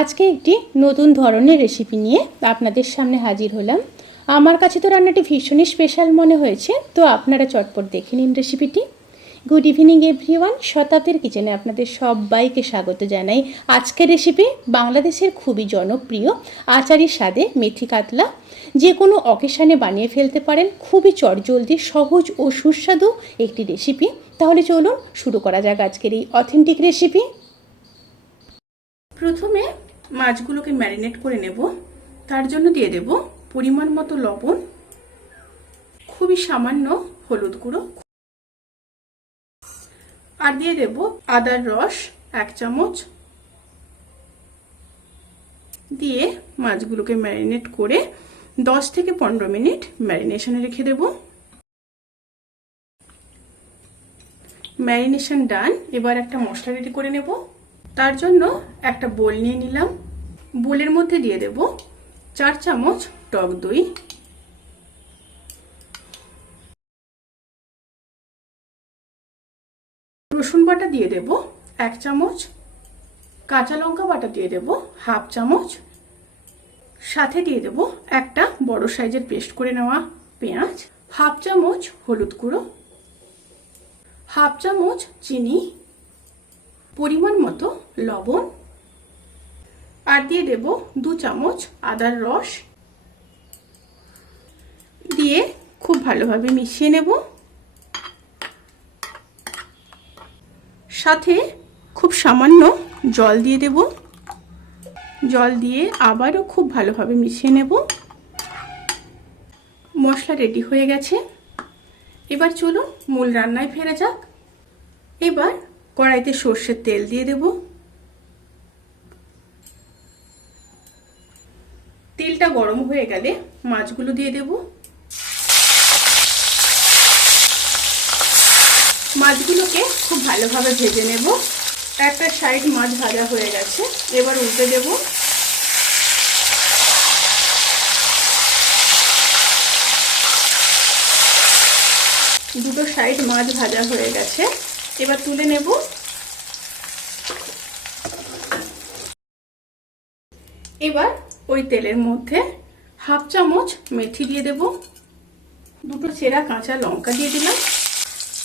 আজকে একটি নতুন ধরনের রেসিপি নিয়ে আপনাদের সামনে হাজির হলাম। আমার কাছে তো রান্নাটি ভীষণই স্পেশাল মনে হয়েছে, তো আপনারা চটপট দেখে নিন রেসিপিটি। গুড ইভিনিং এভরিওয়ান, শতাব্দীর কিচেনে আপনাদের সবাইকে স্বাগত জানাই। আজকের রেসিপি বাংলাদেশের খুবই জনপ্রিয় আচারির স্বাদে মেথি কাতলা। যে কোনো অকেশানে বানিয়ে ফেলতে পারেন, খুবই চটজলদি, সহজ ও সুস্বাদু একটি রেসিপি। তাহলে চলুন শুরু করা যাক আজকের এই অথেন্টিক রেসিপি। প্রথমে মাছগুলোকে ম্যারিনেট করে নেব। তার জন্য দিয়ে দেব পরিমাণ মতো লবণ, খুবই সামান্য হলুদ গুঁড়ো, আর দিয়ে দেব আদার রস 1 চামচ। দিয়ে মাছগুলোকে ম্যারিনেট করে 10 থেকে 15 মিনিট ম্যারিনেশনে রেখে দেব। ম্যারিনেশন ডান। এবার একটা মশলা রেডি করে নেব। তার জন্য একটা বোল নিয়ে নিলাম। বোলের মধ্যে দিয়ে দেব 4 চামচ টক দই, রসুন বাটা দিয়ে দেব 1 চামচ, কাঁচা লঙ্কা বাটা দিয়ে দেব 1/2 চামচ, সাথে দিয়ে দেব একটা বড় সাইজের পেস্ট করে নেওয়া পেঁয়াজ, 1/2 চামচ হলুদ গুঁড়ো, 1/2 চামচ চিনি, পরিমাণ মতো লবণ, আর দিয়ে দেব 2 চামচ আদার রস। দিয়ে খুব ভালোভাবে মিশিয়ে নেব। সাথে খুব সামান্য জল দিয়ে দেব। জল দিয়ে আবারও খুব ভালোভাবে মিশিয়ে নেব। মশলা রেডি হয়ে গেছে। এবার চলুন মূল রান্নায় ফেরা যাক। এবার কড়াইতে সর্ষের তেল দিয়ে দেব। তেলটা গরম হয়ে গেলে মাছগুলো দিয়ে দেব। মাছগুলোকে খুব ভালোভাবে ভেজে নেব। একটা সাইড মাছ ভাজা হয়ে গেছে, এবার উল্টে দেব। দুটো সাইড মাছ ভাজা হয়ে গেছে, এবার তুলে নেব। এবার ওই তেলের মধ্যে 1/2 চামচ মেথি দিয়ে দেব, দুটো চেরা কাঁচা লঙ্কা দিয়ে দিলাম,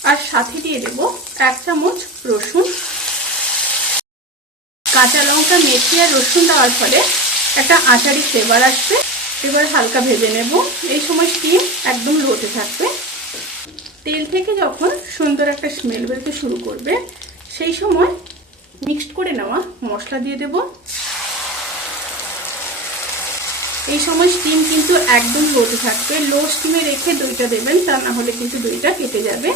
আর সাথে দিয়ে দেব 1 চামচ রসুন। কাঁচা লঙ্কা, মেথি আর রসুন দেওয়ার ফলে একটা আচারি ফ্লেভার আসবে। এবার হালকা ভেজে নেব। এই সময় স্টিম একদম লোতে থাকবে। তেল থেকে যখন সুন্দর একটা স্মেল বেরোতে শুরু করবে, সেই সময় মিক্সড করে নেওয়া মশলা দিয়ে দেব। এই সময় স্টিম কিন্তু একদম লোতে থাকবে। লো স্টিমে রেখে দইটা দেবেন, তা না হলে কিন্তু দইটা কেটে যাবে।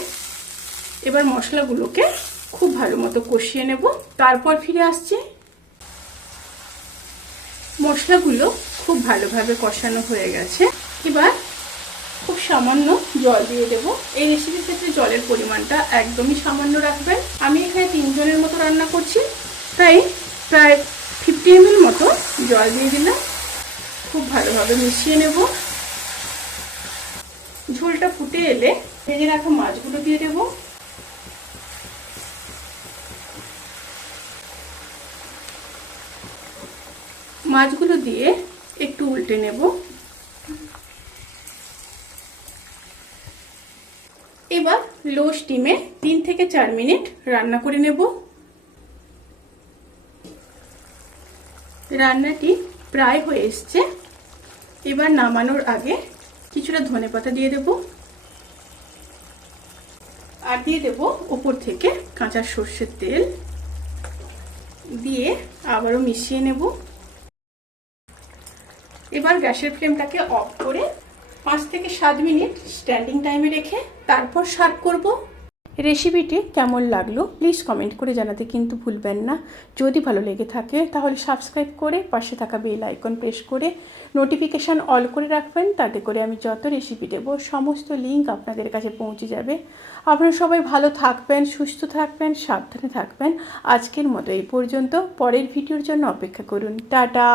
এবার মশলাগুলোকে খুব ভালো মতো কষিয়ে নেব, তারপর ফিরে আসছি। মশলাগুলো খুব ভালোভাবে কষানো হয়ে গেছে। এবার খুব সামান্য জল দিয়ে দেব। এই রেসিপির ক্ষেত্রে জলের পরিমাণটা একদমই সামান্য রাখবেন। আমি এখানে 3 জনের মতো রান্না করছি, তাই প্রায় 50 ml মতো জল দিয়ে দিলাম। খুব ভালোভাবে মিশিয়ে নেব। ঝোলটা ফুটে এলে ভেজে রাখা মাছগুলো দিয়ে দেব। মাছগুলো দিয়ে একটু উল্টে নেব। এবার লো স্টিমে 3 থেকে 4 মিনিট রান্না করে নেব। রান্নাটি প্রায় হয়ে এসছে। এবার নামানোর আগে কিছুটা ধনেপাতা দিয়ে দেব, আর দিয়ে দেব উপর থেকে কাঁচা সর্ষের তেল। দিয়ে আবারও মিশিয়ে নেব। এবার গ্যাসের ফ্লেমটাকে অফ করে 5 থেকে 7 মিনিট স্ট্যান্ডিং টাইমে রেখে তারপর সার্ভ করব। রেসিপিটি কেমন লাগলো প্লিজ কমেন্ট করে জানাতে কিন্তু ভুলবেন না। যদি ভালো লেগে থাকে তাহলে সাবস্ক্রাইব করে পাশে থাকা বেল আইকন প্রেস করে নোটিফিকেশান অল করে রাখবেন। তাতে করে আমি যত রেসিপি দেব সমস্ত লিঙ্ক আপনাদের কাছে পৌঁছে যাবে। আপনারা সবাই ভালো থাকবেন, সুস্থ থাকবেন, সাবধানে থাকবেন। আজকের মতো এই পর্যন্ত। পরের ভিডিওর জন্য অপেক্ষা করুন। টাটা।